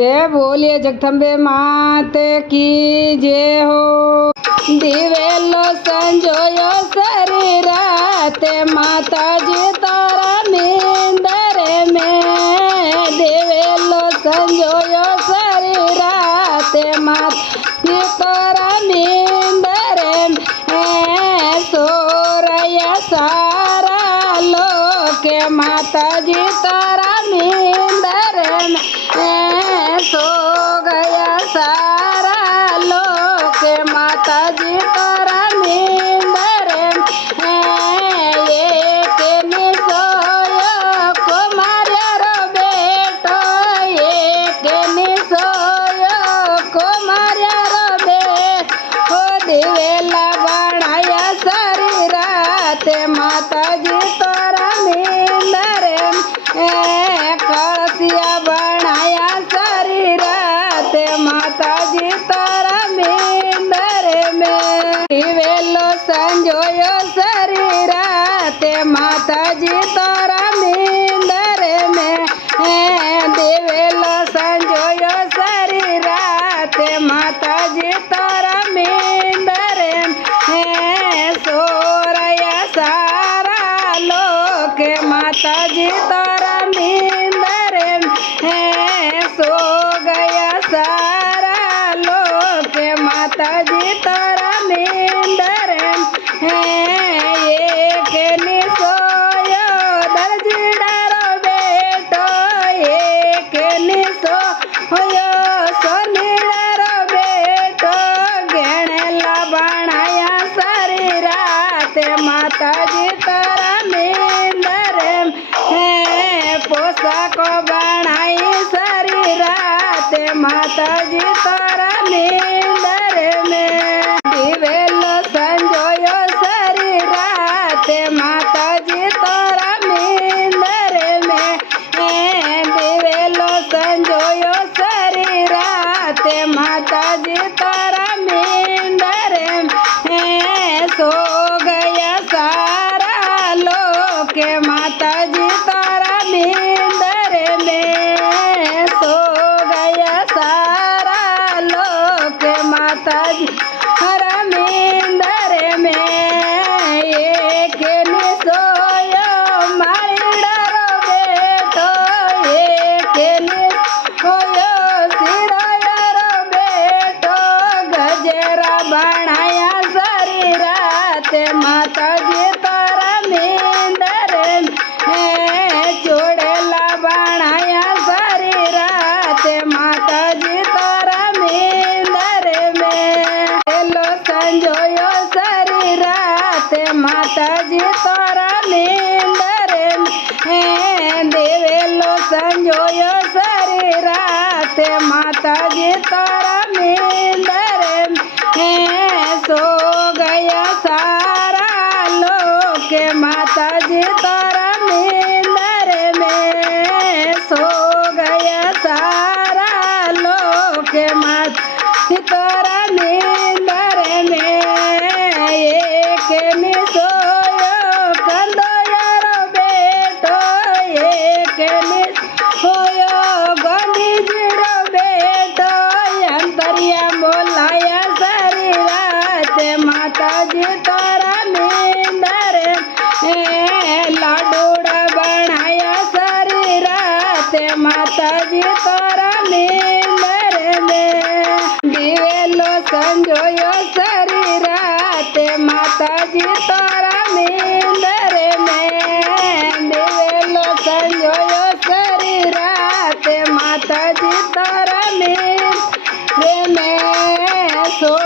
जय बोलिए जगदम्बे मात की जय हो। दिवेलो संजोयो सरी राते माताजी तारा नींदरे में। दिवेलो संजोयो सरी राते माताजी तारा नींदरे में। सोरया सारा लोके माताजी तारा नींदरे में। सो गया सारा लोक माताजी तारा नींदरे में। एक ने सोयो कुमार्या रो बेटो, एक ने सोयो कुमार्या रो बेटो। दिवेला बनाया सारी रात माताजी तारा नींदरे में। कलसिया बनाया सारी रात माताजी तारा नींदरे में। दिवेलो संजोयो सारी रात माताजी तारा नींदरे में। दिवेलो संजोयो सारी रात माताजी तारा नींदरे में। सोरया सारा लोक माताजी तारा नींदरे में। सो गया सारा लोक माताजी तारा नींदरे में। एक ने सोयो दर्जीडारो बेटो, एक ने सोयो सोनीडारो बेटो। घेणेला बनाया सारी रात माताजी तारा नींदरे में। पोशाक बनाई सारी रात माताजी तारा नींदरे में। दिवेलो संजोयो सारी रात माताजी तारा नींदरे में। दिवेलो संजोयो सारी रात माताजी तारा नींदरे में। सो गया सारा लोक माताजी तारा नींदरे में। सो गया सारा लोक माताजी तारा नींदरे में। एक ने सोयो मारीडारो बेटो, एक ने सोयो सिरायारो बेटो। गजेरा बनाया सारी रात माताजी तारा नींदरे में। चोड़ेला बनाया सारी रात माताजी तारा नींदरे में। दिवेलो संजोयो सारी रात माताजी तारा नींदरे में। दिवेलो संजोयो सारी रात माताजी तारा नींदरे में। सो गया सारा लोक माताजी तारा नींदरे में। सो गया सारा लोक माताजी तारा नींदरे में। एक ने सोयो कंदोयारो बेटो, एक ने सोयो गंडीजीरो बेटो। अंतरिया बोलाया सारी रात माताजी तारा नींदरे में। लाडूड़ा बनाया सारी रात माताजी तारा नींदरे में। दिवेलो संजोयो सारी रात माताजी तारा नींदरे में। दिवेलो संजोयो सारी रात माताजी तारा नींदरे में। सो